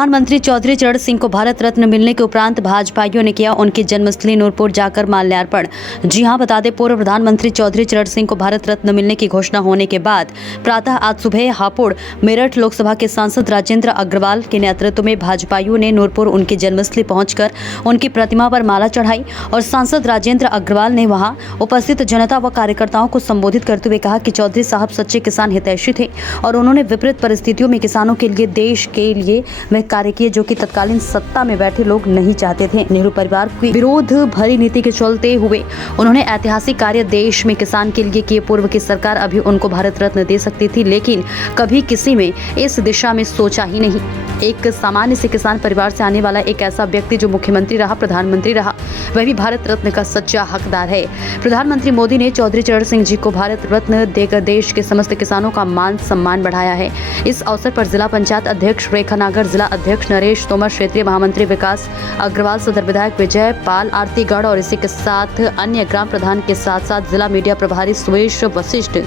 प्रधानमंत्री चौधरी चरण सिंह को भारत रत्न मिलने के उपरांत भाजपाइयों ने किया उनकी जन्मस्थली नूरपुर जाकर माल्यार्पण। जी हां, बता दें, पूर्व प्रधानमंत्री चौधरी चरण सिंह को भारत रत्न मिलने की घोषणा होने के बाद प्रातः आज सुबह हापुड़ मेरठ लोकसभा के सांसद राजेंद्र अग्रवाल के नेतृत्व में भाजपाइयों ने नूरपुर उनकी जन्मस्थली पहुंचकर उनकी प्रतिमा पर माला चढ़ाई और सांसद राजेंद्र अग्रवाल ने वहां उपस्थित जनता व कार्यकर्ताओं को संबोधित करते हुए कहा कि चौधरी साहब सच्चे किसान हितैषी थे और उन्होंने विपरीत परिस्थितियों में किसानों के लिए, देश के लिए वह कार्य किए जो कि तत्कालीन सत्ता में बैठे लोग नहीं चाहते थे। नेहरू परिवार की विरोध भरी नीति के चलते हुए उन्होंने ऐतिहासिक कार्य देश में किसान के लिए किए। पूर्व की सरकार अभी उनको भारत रत्न दे सकती थी, लेकिन कभी किसी में इस दिशा में सोचा ही नहीं। एक सामान्य से किसान परिवार से आने वाला एक ऐसा व्यक्ति जो मुख्यमंत्री रहा, प्रधानमंत्री रहा, वह भी भारत रत्न का सच्चा हकदार है। प्रधानमंत्री मोदी ने चौधरी चरण सिंह जी को भारत रत्न देकर देश के समस्त किसानों का मान सम्मान बढ़ाया है। इस अवसर पर जिला पंचायत अध्यक्ष रेखा नागर, जिला अध्यक्ष नरेश तोमर, क्षेत्रीय महामंत्री विकास अग्रवाल, सदर विधायक विजय पाल, आरती गढ़ और इसी के साथ अन्य ग्राम प्रधान के साथ साथ जिला मीडिया प्रभारी सुरेश वशिष्ठ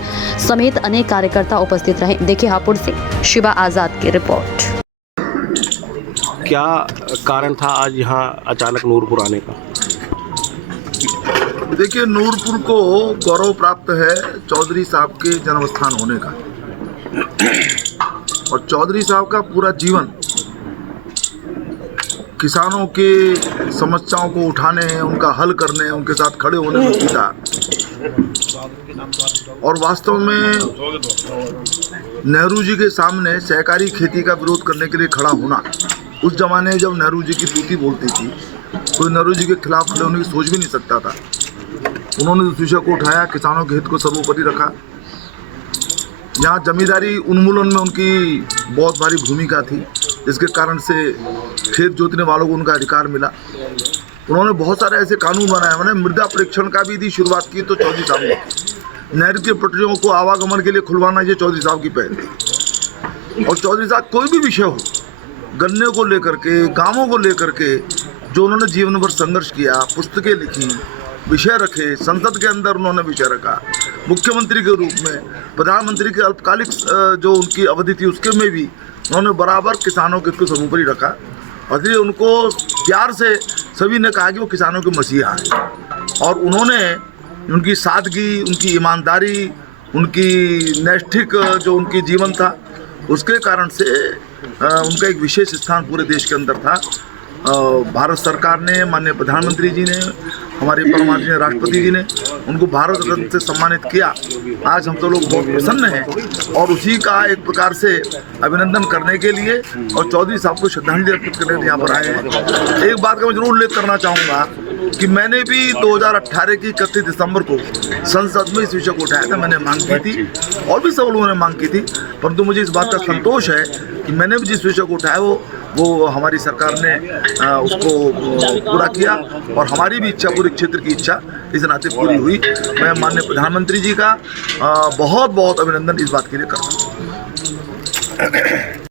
समेत अनेक कार्यकर्ता उपस्थित रहे। देखिए हापुड़ से शिवा आजाद की रिपोर्ट। क्या कारण था आज यहाँ अचानक नूरपुर आने का? देखिए, नूरपुर को गौरव प्राप्त है चौधरी साहब के जन्म स्थान होने का, और चौधरी साहब का पूरा जीवन किसानों के समस्याओं को उठाने, उनका हल करने, उनके साथ खड़े होने में बीता। और वास्तव में नेहरू जी के सामने सहकारी खेती का विरोध करने के लिए खड़ा होना, उस जमाने में जब नेहरू जी की तूती बोलती थी, कोई नेहरू जी के खिलाफ खड़े होने की सोच भी नहीं सकता था। उन्होंने उस विषय को उठाया, किसानों के हित को सर्वोपरि रखा। यहाँ जमींदारी उन्मूलन में उनकी बहुत भारी भूमिका थी, जिसके कारण से खेत जोतने वालों को उनका अधिकार मिला। उन्होंने बहुत सारे ऐसे कानून बनाए। मैंने मृदा परीक्षण का भी शुरुआत की तो चौधरी साहब ने। नहर की पटरियों को आवागमन के लिए खुलवाना ये चौधरी साहब की पहल थी। और चौधरी साहब कोई भी विषय हो, गन्ने को लेकर के, गाँवों को लेकर के, जो उन्होंने जीवन भर संघर्ष किया, पुस्तकें लिखी, विषय रखे, संसद के अंदर उन्होंने विषय रखा, मुख्यमंत्री के रूप में, प्रधानमंत्री के अल्पकालिक जो उनकी अवधि थी उसके में भी उन्होंने बराबर किसानों के को सर्वोपरि रखा। और इसलिए उनको प्यार से सभी ने कहा कि वो किसानों के मसीहा हैं। और उन्होंने उनकी सादगी, उनकी ईमानदारी, उनकी नैष्ठिक जो उनकी जीवन था, उसके कारण से उनका एक विशेष स्थान पूरे देश के अंदर था। भारत सरकार ने, माननीय प्रधानमंत्री जी ने, हमारे परमाननीय राष्ट्रपति जी ने उनको भारत रत्न से सम्मानित किया। आज हम तो लोग बहुत प्रसन्न हैं और उसी का एक प्रकार से अभिनंदन करने के लिए और चौधरी साहब को श्रद्धांजलि अर्पित करने के लिए यहाँ पर आए हैं। एक बात का मैं जरूर उल्लेख करना चाहूँगा कि मैंने भी 2018 की 31 दिसंबर को संसद में इस विषय को उठाया था। मैंने मांग की थी और भी सब लोगों ने मांग की थी, परंतु मुझे इस बात का संतोष है कि मैंने भी जिस विषय को उठाया वो हमारी सरकार ने उसको पूरा किया और हमारी भी इच्छा, पूरे क्षेत्र की इच्छा इस नाते पूरी हुई। मैं माननीय प्रधानमंत्री जी का बहुत बहुत अभिनंदन इस बात के लिए करता हूँ।